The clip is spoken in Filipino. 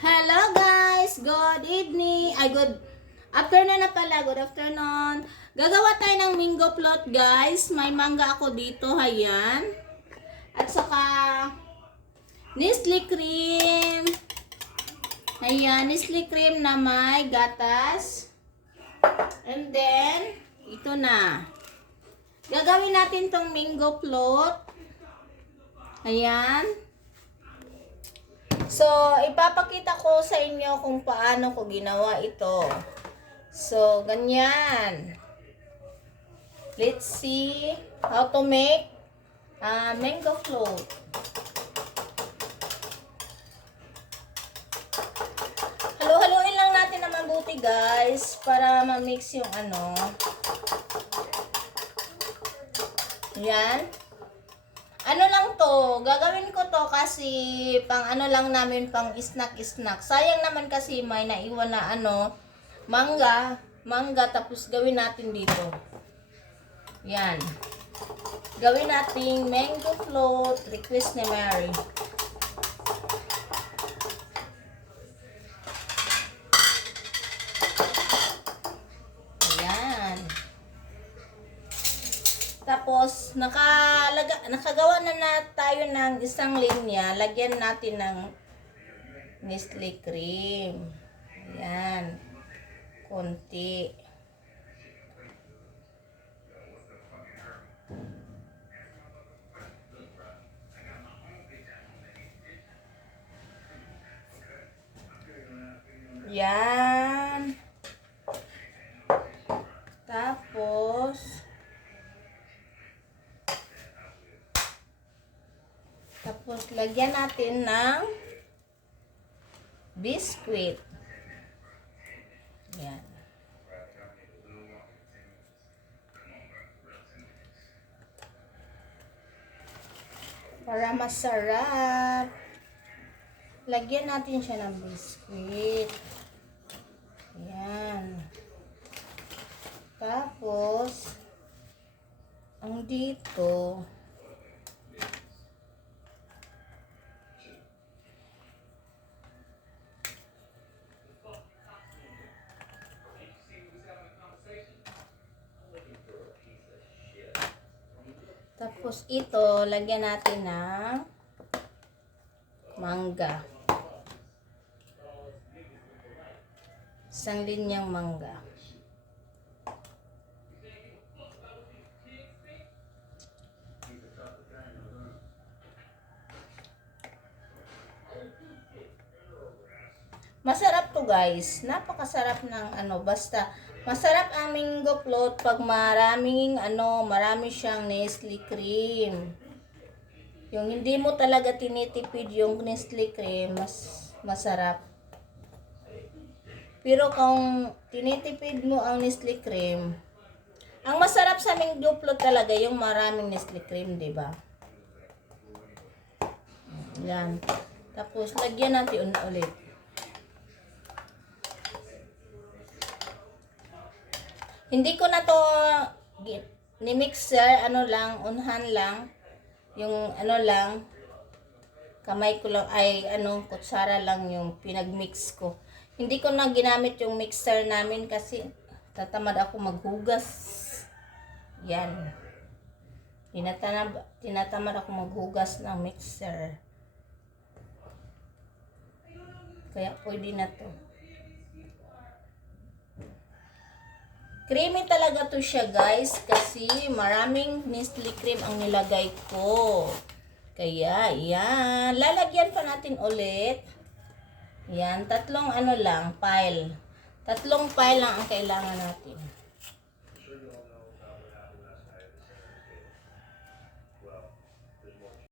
Hello guys! Good evening! Good afternoon na pala. Good afternoon. Gagawa tayo ng mango float guys. May mangga ako dito. Ayan. At saka Nestle cream. Ayan. Nestle cream na may gatas. And then, ito na. Gagawin natin tong mango float. Ayan. So, ipapakita ko sa inyo kung paano ko ginawa ito. So, ganyan. Let's see how to make mango float. Halo-haloin lang natin na mabuti guys para ma-mix yung ano. Yan. Ano lang to, gagawin ko to kasi pang ano lang namin, pang snack-snack. Sayang naman kasi may naiwan na ano, mangga, tapos gawin natin dito. Yan. Gawin natin mango float, request ni Mary. Tapos, nakagawa na tayo ng isang linya. Lagyan natin ng Nestle cream. Ayan. Konti. Yan. Tapos, lagyan natin ng biscuit. Yan. Para masarap. Lagyan natin siya ng biscuit. Yan. Tapos, ang dito, tapos ito, lagyan natin ng mangga. Isang linyang mangga. Masarap to guys. Napakasarap ng ano, basta masarap ang mango float pag marami siyang Nestle cream. Yung hindi mo talaga tinitipid yung Nestle cream, mas masarap. Pero kung tinitipid mo ang Nestle cream, ang masarap sa mango float talaga yung maraming Nestle cream, 'di ba? Yan. Tapos lagyan natin ulit. Hindi ko na to ni mixer, unhan lang. Yung kamay ko lang, kutsara lang yung pinagmix ko. Hindi ko na ginamit yung mixer namin kasi tatamad ako maghugas. Yan. Tinatamad ako maghugas ng mixer. Kaya pwede na to. Creamy talaga to siya guys kasi maraming Nestle cream ang nilagay ko. Kaya yan, lalagyan pa natin ulit. Yan, tatlong pile. Tatlong pile lang ang kailangan natin.